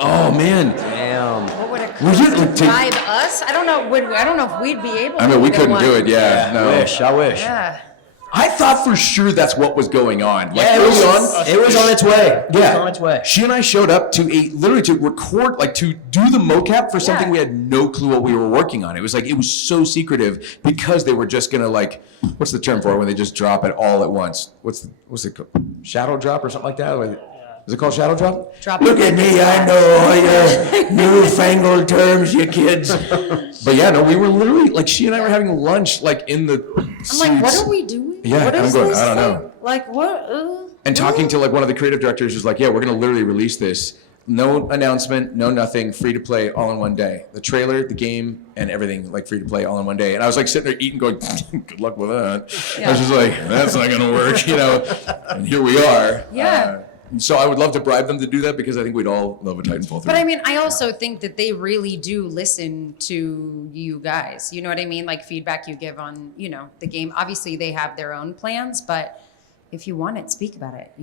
Oh man. Damn. What would it Would cost you, to like, bribe us? I don't know. I don't know if we'd be able to. I mean, we get couldn't one. do it. Yeah. No. I wish. Yeah. I thought for sure that's what was going on. Like, Yeah, it was on its way. It Yeah. was on its way. She and I showed up to literally to record, like to do the mocap for something we had no clue what we were working on. It was like, it was so secretive because they were just gonna like, what's the term for it when they just drop it all at once? What's it called? Shadow drop or something like that? Is it called shadow drop? Look at me, I know all your newfangled terms, you kids. But yeah, no, we were literally, like, she and I were having lunch, like, in the I'm like, what are we doing? Yeah, What I'm is going, this I don't thing? know. Like, what? And talking to, like, one of the creative directors who's like, yeah, we're going to literally release this. No announcement, no nothing, free to play all in one day. The trailer, the game, and everything, like, free to play all in one day. And I was, like, sitting there eating, going, good luck with that. I was just like, that's not going to work, And here we are. Yeah. So I would love to bribe them to do that because I think we'd all love a Titanfall 3. But I mean, I also think that they really do listen to you guys. You know what I mean? Like feedback you give on, the game. Obviously, they have their own plans, but if you want it, speak about it,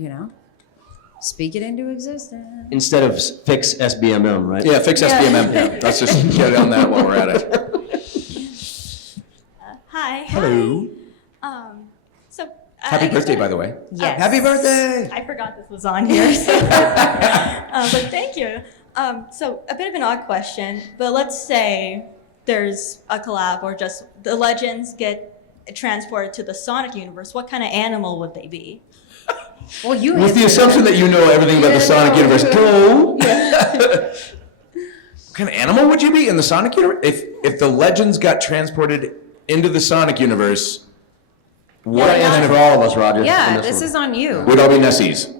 Speak it into existence. Instead of fix SBMM, right? Yeah, fix SBMM. Yeah. Let's just get on that while we're at it. Hi. Hello. So. Happy birthday, by the way. Yes. Happy birthday. I forgot this was on here. So. But thank you. So a bit of an odd question, but let's say there's a collab or just the legends get transported to the Sonic universe. What kind of animal would they be? Well, you with the assumption that you know everything about the Sonic universe, go. What kind of animal would you be in the Sonic universe? If the legends got transported into the Sonic universe, what And for all of us, Roger. Yeah, this is on you. would all be Nessies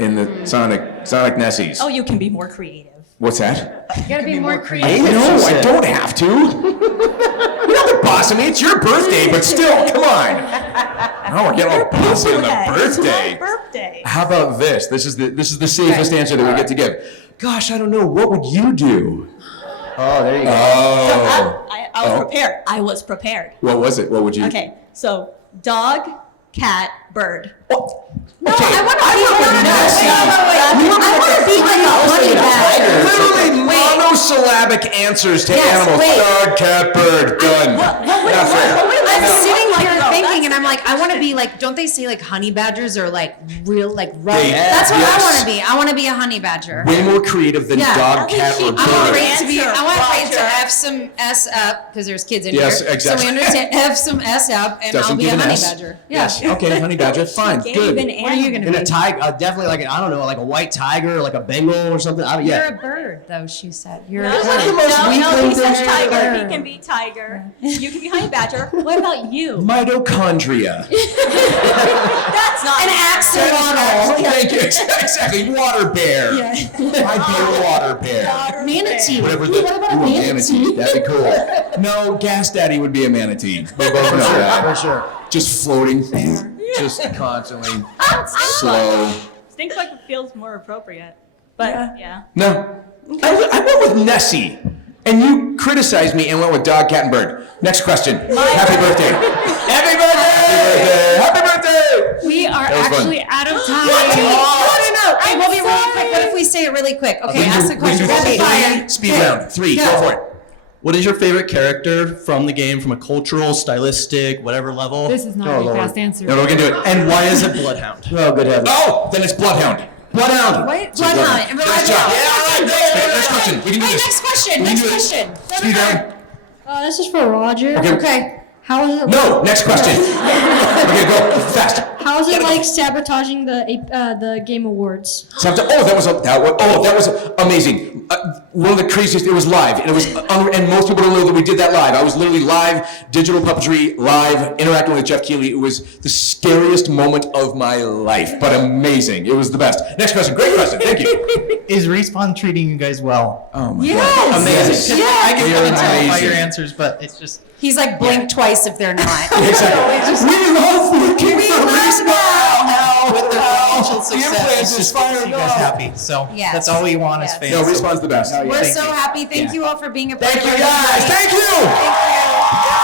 in the Sonic Nessies? Oh, you can be more creative. What's that? You gotta be more I creative. know, I don't have to. You're not the boss of me. It's your birthday, but still, come on. Oh, we're getting all bossy on the birthday. Birthday. How about this? This is the safest answer that we get to give. Gosh, I don't know. What would you do? Oh, there you go. Oh. I was prepared. I was prepared. What was it? What would you? Okay, so dog, cat, bird. No, I want to be like a honey badger. Literally monosyllabic answers to animals. Dog, cat, bird, done. Not fair. I'm sitting here thinking, and I'm like, I want to be like, don't they say like honey badgers are like real, like rough? That's what I want to be. I want to be a honey badger. Way more creative than dog, cat, or bird. I want Reed to F some S up, because there's kids in here. Yes, exactly. So we understand F some S up, and Doesn't I'll be give a an honey S. badger. Yes. Okay, honey badger. Fine. Good. What are you going to And be? a tiger, definitely like, I don't know, like a white tiger, like a Bengal or something. You're a bird, though, she said. You're No, a bird. he says tiger. He can be tiger. You can be honey badger. What about you? Mitochondria. That's not an axolotl. Thank you. Exactly. Water bear. I'd be a water bear. Manatee. Whatever What about a manatee? That'd be cool. No, Gas Daddy would be a manatee. We both know that. For sure. Just floating. Just constantly slow. Stink Bucket feels more appropriate. But yeah. No. I went with Nessie. And you criticized me and went with dog, cat, and bird. Next question. Happy birthday. Happy birthday. Happy birthday. We are That was fun. actually out of time. No. Hey, we'll be really quick. What if we say it really quick? Okay, ask the question. Rapid fire. Speed round. 3. Go for it. What is your favorite character from the game, from a cultural, stylistic, whatever level? This is not a fast answer. No, we can do it. And why is it Bloodhound? Oh, good heavens. Oh, then it's Bloodhound. Bloodhound. Wait, Bloodhound. Nice job. Next question. We can do this. Next question. We can Next do this. question. Speed round. This is for Roger. Okay. How is it? No. Next question. Okay, go fast. How is it like sabotaging the game awards? That was amazing. One of the craziest. It was live, and it was, and most people don't know that we did that live. I was literally live, digital puppetry, live, interacting with Jeff Keighley. It was the scariest moment of my life, but amazing. It was the best. Next question. Great question. Thank you. Is Respawn treating you guys well? Oh my Yes. God. Amazing. Yes. I can They kind are of tell by amazing. your answers, but it's just. He's like blink twice if they're not. Exactly. We love working for Respawn. With their financial The success, implant it's is just to see you guys happy. So Yes. that's all we want as fans. No, Respawn's the best. We're Thank so you. happy. Thank you all for being a part Thank of you our guys. community. Thank you. Thank you.